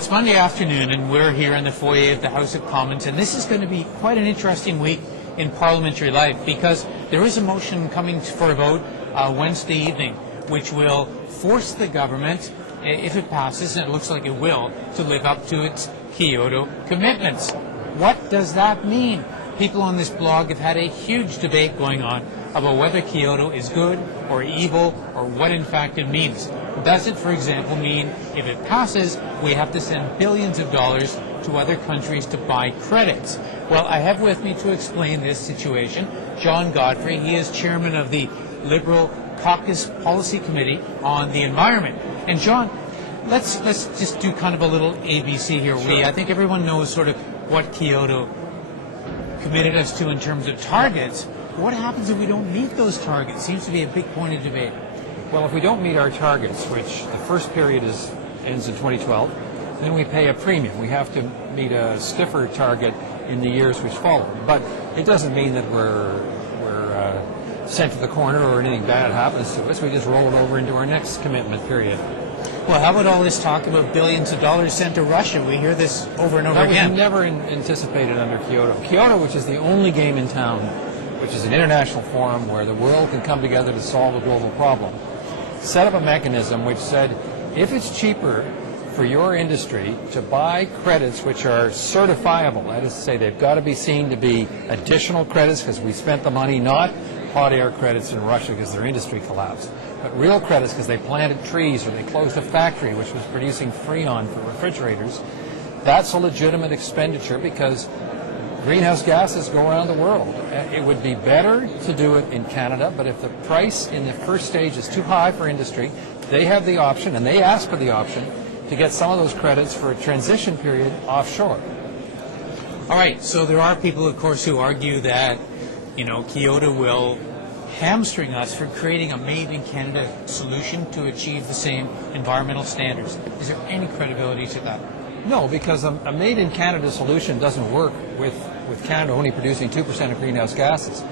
it's Monday afternoon, and we're here in the foyer of the House of Commons, and this is going to be quite an interesting week in parliamentary life because there is a motion coming for a vote Wednesday evening which will force the government, if it passes, and it looks like it will, to live up to its Koyoto commitments. What does that mean? People on this blog have had a huge debate going on about whether Koyoto is good or evil or what in fact it means. Does it, for example, mean if it passes, we have to send billions of dollars to other countries to buy credits? Well, I have with me to explain this situation John Godfrey. He is chairman of the Liberal Caucus Policy Committee on the Environment. And John, let's just do kind of a little ABC here. Sure. I think everyone knows sort of what Koyoto committed us to in terms of targets. What happens if we don't meet those targets? Seems to be a big point of debate. Well, if we don't meet our targets, which the first period ends in 2012, then we pay a premium. We have to meet a stiffer target in the years which follow. But it doesn't mean that we're sent to the corner or anything bad happens to us. We just roll it over into our next commitment period. Well, how about all this talk about billions of dollars sent to Russia? We hear this over and over again. That was never anticipated under Kyoto. Kyoto, which is the only game in town, which is an international forum where the world can come together to solve a global problem, set up a mechanism which said, if it's cheaper for your industry to buy credits which are certifiable, that is to say they've got to be seen to be additional credits because we spent the money, not hot air credits in Russia because their industry collapsed, but real credits because they planted trees or they closed a factory which was producing Freon for refrigerators. That's a legitimate expenditure because greenhouse gases go around the world. It would be better to do it in Canada, but if the price in the first stage is too high for industry, they have the option, and they ask for the option, to get some of those credits for a transition period offshore. All right, so there are people, of course, who argue that, Kyoto will hamstring us for creating a made-in-Canada solution to achieve the same environmental standards. Is there any credibility to that? No, because a made-in-Canada solution doesn't work with Canada only producing 2% of greenhouse gases.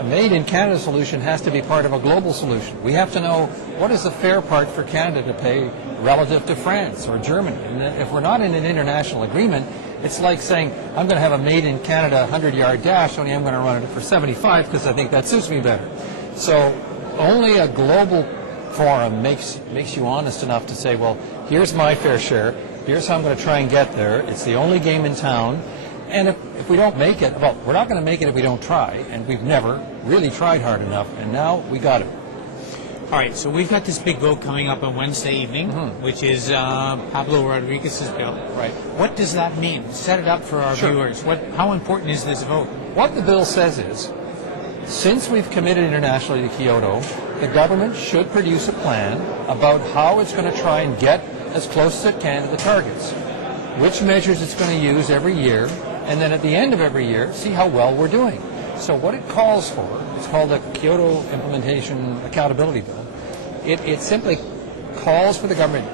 A made-in-Canada solution has to be part of a global solution. We have to know what is the fair part for Canada to pay relative to France or Germany. And if we're not in an international agreement, it's like saying, I'm going to have a made-in-Canada 100-yard dash, only I'm going to run it for 75 because I think that suits me better. So only a global forum makes you honest enough to say, well, here's my fair share. Here's how I'm going to try and get there. It's the only game in town. And if we don't make it, well, we're not going to make it if we don't try. And we've never really tried hard enough. And now we got it. All right, so we've got this big vote coming up on Wednesday evening, which is Pablo Rodriguez's bill. Right. What does that mean? Set it up for our viewers. How important is this vote? What the bill says is, since we've committed internationally to Kyoto, the government should produce a plan about how it's going to try and get as close as it can to the targets, which measures it's going to use every year, and then at the end of every year, see how well we're doing. So what it calls for, it's called the Kyoto Implementation Accountability Bill. It simply calls for the government,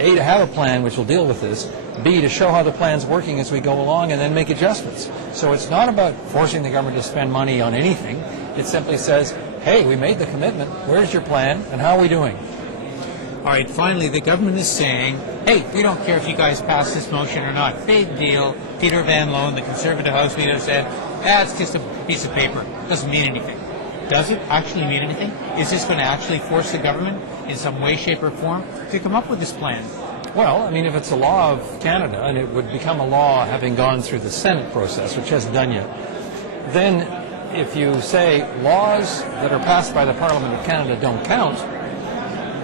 A, to have a plan which will deal with this, B, to show how the plan's working as we go along and then make adjustments. So it's not about forcing the government to spend money on anything. It simply says, hey, we made the commitment, where's your plan, and how are we doing? All right, finally, the government is saying, hey, we don't care if you guys pass this motion or not. Big deal. Peter Van Loan, the Conservative House Leader, said, it's just a piece of paper. It doesn't mean anything. Does it actually mean anything? Is this going to actually force the government in some way, shape, or form to come up with this plan? Well, I mean, if it's a law of Canada, and it would become a law having gone through the Senate process, which hasn't done yet, then if you say laws that are passed by the Parliament of Canada don't count,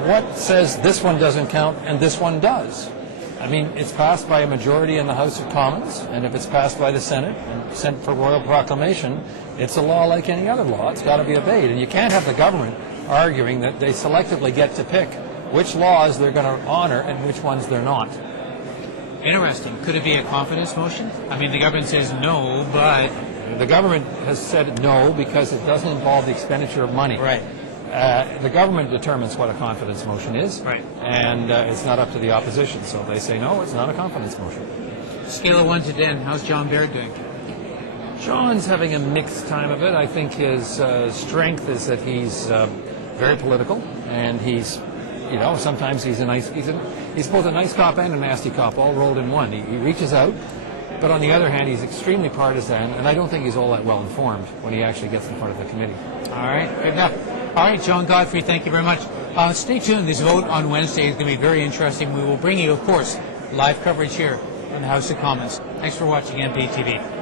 what says this one doesn't count and this one does? I mean, it's passed by a majority in the House of Commons, and if it's passed by the Senate and sent for royal proclamation, it's a law like any other law. It's got to be obeyed. And you can't have the government arguing that they selectively get to pick which laws they're going to honor and which ones they're not. Interesting. Could it be a confidence motion? I mean, the government says no, but... The government has said no because it doesn't involve the expenditure of money. Right. The government determines what a confidence motion is, right, and it's not up to the opposition. So they say, no, it's not a confidence motion. Scale of 1 to 10, how's John Baird doing? John's having a mixed time of it. I think his strength is that he's very political, and he's, sometimes he's a He's both a nice cop and a nasty cop, all rolled in one. He reaches out, but on the other hand, he's extremely partisan, and I don't think he's all that well informed when he actually gets in front of the committee. All right, good enough. All right, John Godfrey, thank you very much. Stay tuned. This vote on Wednesday is going to be very interesting. We will bring you, of course, live coverage here in the House of Commons. Thanks for watching MPtv.